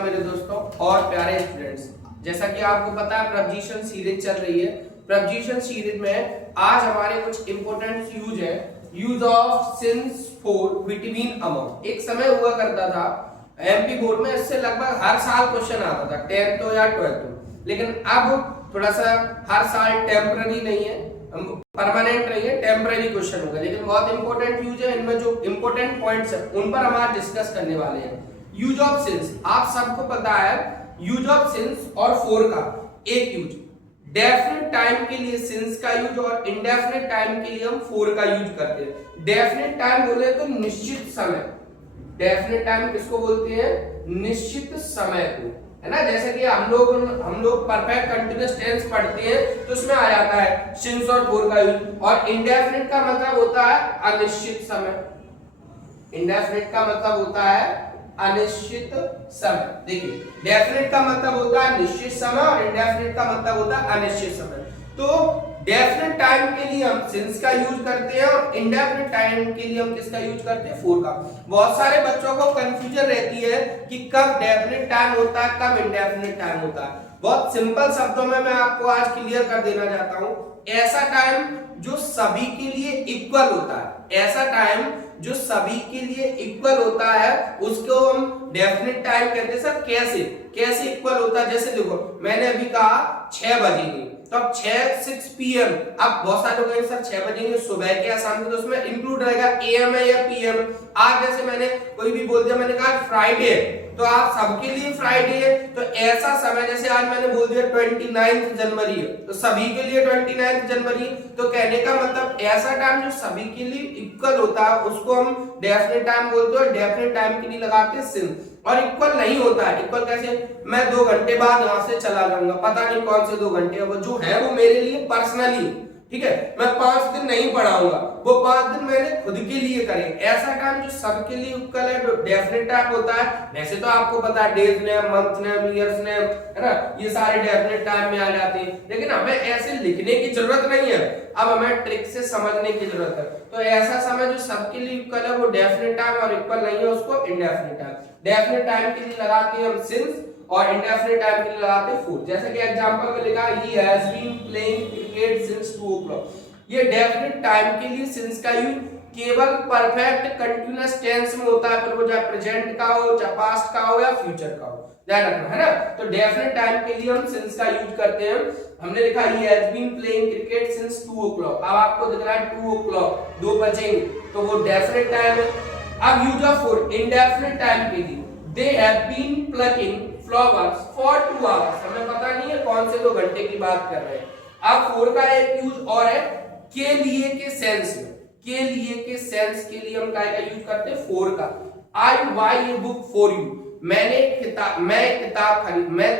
मेरे दोस्तों और प्यारे स्टूडेंट्स, जैसा कि आपको पता है प्रपोजिशन सीरीज चल रही है। प्रपोजिशन सीरीज में आज हमारे कुछ इंपॉर्टेंट यूज है। Use of since for between among. एक समय हुआ करता था एमपी बोर्ड में, इससे लगभग हर साल क्वेश्चन आता था 10th हो या 12th हो, लेकिन अब थोड़ा सा हर साल टेम्पररी नहीं है, परमानेंट नहीं है, टेम्पररी क्वेश्चन होगा, लेकिन बहुत इंपॉर्टेंट यूज है। इनमें जो इंपॉर्टेंट पॉइंट्स है उन पर हम आज डिस्कस करने वाले हैं। यूज ऑफ सिंस, आप सबको पता है यूज ऑफ सिंस और फॉर का एक यूज, डेफिनेट टाइम के लिए सिंस का यूज और इंडेफिनेट टाइम के लिए हम फॉर का यूज करते हैं। डेफिनेट टाइम बोले तो निश्चित समय, डेफिनेट टाइम किसको बोलते हैं? निश्चित समय को, है ना। जैसे कि हम लोग परफेक्ट कंटीन्यूअस टेंस पढ़ते हैं तो उसमें आ जाता है सिंस और फॉर का यूज। और इंडेफिनेट का मतलब होता है अनिश्चित समय, इंडेफिनेट का मतलब होता है अनिश्चित समय। देखिए, डेफिनेट का मतलब होता है निश्चित समय और इंडेफिनेट का मतलब होता है अनिश्चित समय। तो डेफिनेट टाइम के लिए हम सिंस का यूज करते हैं और इंडेफिनेट टाइम के लिए हम किसका यूज करते हैं? फॉर का। बहुत सारे बच्चों को कंफ्यूजन रहती है कि कब डेफिनेट टाइम होता है, कब इंडेफिनेट टाइम होता है। बहुत सिंपल शब्दों में मैं आपको आज क्लियर कर देना चाहता हूं। ऐसा टाइम जो सभी के लिए इक्वल होता है, ऐसा टाइम जो सभी के लिए इक्वल होता है उसको हम डेफिनेट टाइम कहते हैं। सर कैसे इक्वल होता है? जैसे देखो, मैंने अभी कहा 6 बजेंगे, तो अब 6 PM। अब बहुत सारे लोग कहेंगे सर 6 बजेंगे सुबह के या शाम के, तो उसमें इंक्लूड रहेगा AM है या PM। आज जैसे मैंने कोई भी बोल दिया, मैंने कहा फ्राइडे, तो आप सबके लिए फ्राइडे है, तो ऐसा समय जैसे आज मैंने बोल दिया 29 जनवरी है, तो सभी के लिए 29 जनवरी। तो कहने का मतलब ऐसा टाइम जो सभी के लिए इक्वल होता है उसको हम डेफिनेट टाइम बोलते हैं। डेफिनेट टाइम के लिए लगाते हैं सिंस। और इक्वल नहीं होता है, इक्वल कैसे? मैं 2 घंटे बाद यहां से चला जाऊंगा, पता नहीं कौन से 2 घंटे, वो जो है वो मेरे लिए पर्सनली, ठीक है। मैं 5 दिन नहीं पढ़ाऊंगा, वो 5 दिन मैंने खुद के लिए करे। ऐसा टाइम जो सबके लिए इक्वल है जो डेफिनेट टाइम होता है। वैसे तो आपको पता है days name, month name, years name, है ना, ये सारे डेफिनेट टाइम में आ जाते हैं, लेकिन हमें ऐसे लिखने की जरूरत नहीं है, अब हमें ट्रिक से समझने की जरूरत है। तो ऐसा समय जो सबके लिए इक्वल है वो डेफिनेट टाइम, और इक्वल नहीं है उसको इंडेफिनेट टाइम। डेफिनेट टाइम के लिए लगाते हैं हम सिंस और इंडेफिनेट टाइम के लिए लगाते हैं फॉर। जैसे कि एग्जांपल में लिखा he has been playing cricket since 2 o'clock। ये डेफिनेट टाइम के लिए सिंस का यूज केवल परफेक्ट कंटीन्यूअस टेंस में होता है, फिर वो चाहे प्रेजेंट का हो, चाहे पास्ट का हो या फ्यूचर का हो, ध्यान रखना, है ना। तो डेफिनेट टाइम के लिए हम सिंस का यूज करते हैं। हमने लिखा he has been playing cricket since 2 o'clock। अब आपको दिख रहा है 2 o'clock, 2 बजेंगे, तो वो डेफिनेट टाइम है। अब use of for indefinite time के लिए, they have been plucking flowers for 2 hours। हमें पता नहीं है कौन से 2 घंटे की बात कर रहे हैं। अब फॉर का एक यूज और है के लिए के सेंस में। के लिए के सेंस के लिए हम काय का यूज करते हैं? फॉर का। I buy a book for you. मैं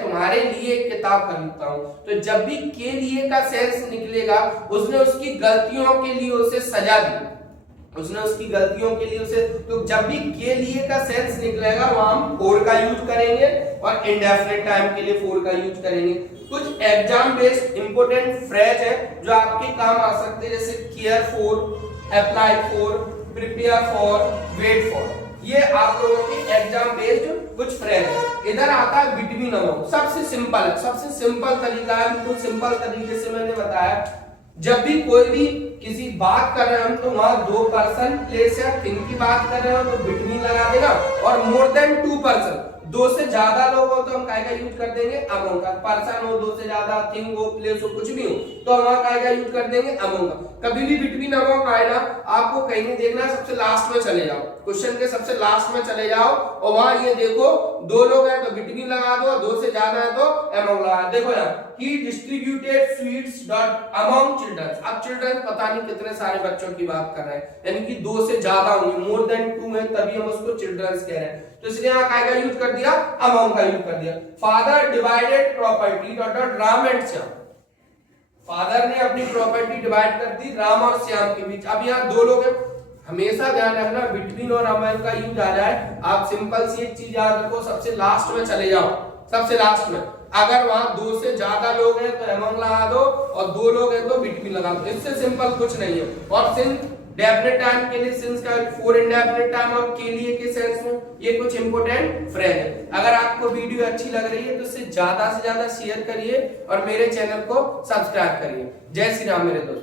तुम्हारे लिए एक किताब खरीदता हूं। तो जब भी के लिए का सेंस निकलेगा, उसने उसकी गलतियों के लिए उसे सजा दी, उसने उसकी गलतियों के लिए उसे, तो जब भी के लिए का सेंस निकलेगा वहां हम फॉर का यूज करेंगे और इंडेफिनेट टाइम के लिए फॉर का यूज करेंगे। कुछ एग्जाम बेस्ड इंपॉर्टेंट फ्रेज है जो आपके काम आ सकते हैं, जैसे care for, apply for, prepare for, wait for. ये आप लोगों के एग्जाम बेस्ड कुछ फ्रेज है। इधर आता है बिटवीन अमंग। सबसे सिंपल है, सबसे सिंपल तरीका है, बिल्कुल सिंपल तरीके से मैंने बताया। जब भी कोई भी किसी बात कर रहे हैं हम, तो वहां 2 पर्सन, प्लेस या थिंग की बात कर रहे हो तो बिटवीन लगा देना, और मोर देन 2 पर्सन, 2 से ज्यादा लोग हो तो हम काय का यूज कर देंगे? अमंग का। पर्सन हो, 2 से ज्यादा, थिंग हो, प्लेस हो, कुछ भी हो, तो हम काय का यूज कर देंगे? अमंग का। कभी भी बिटवीन अमंग आए ना, आपको कहीं नहीं देखना, सबसे लास्ट में चले जाओ, क्वेश्चन के सबसे लास्ट में चले जाओ, और वहां ये देखो 2 लोग हैं तो बिटवीन लगा दो, 2 से ज्यादा है तो अमंग लगा। देखो यार, he distributed sweets among children। अब चिल्ड्रन पता नहीं कितने सारे बच्चों की बात कर रहे हैं, यानी कि 2 से ज्यादा होंगे, मोर देन 2 है, तभी हम उसको चिल्ड्रंस कह रहे हैं। तो इसलिए यहाँ काय का यूज कर दिया? अमंग का यूज कर दिया। Father divided property Ram and Shyam. Father ने अपनी प्रॉपर्टी डिवाइड कर दी राम और श्याम के बीच। अब यहाँ 2 लोग हैं, हमेशा ध्यान रखना बिटवीन और अमंग का यूज आ जाए, आप सिंपल सी एक चीज याद रखो, सबसे लास्ट में चले जाओ, सबसे लास्ट में। अगर वहां 2 से ज्यादा लोग हैं तो अमंग लगा दो, और 2 लोग हैं तो बिटवीन लगा दो। इससे सिंपल कुछ नहीं है। और सिंस डेफिनेट टाइम के लिए सिंस का फॉर इंडेफिनेट टाइम और के लिए के सेंस में ये कुछ इंपोर्टेंट फ्रेज है। अगर आपको वीडियो अच्छी लग रही है तो इसे ज्यादा से ज्यादा शेयर करिए और मेरे चैनल को सब्सक्राइब करिए। जय श्री राम मेरे दोस्तों।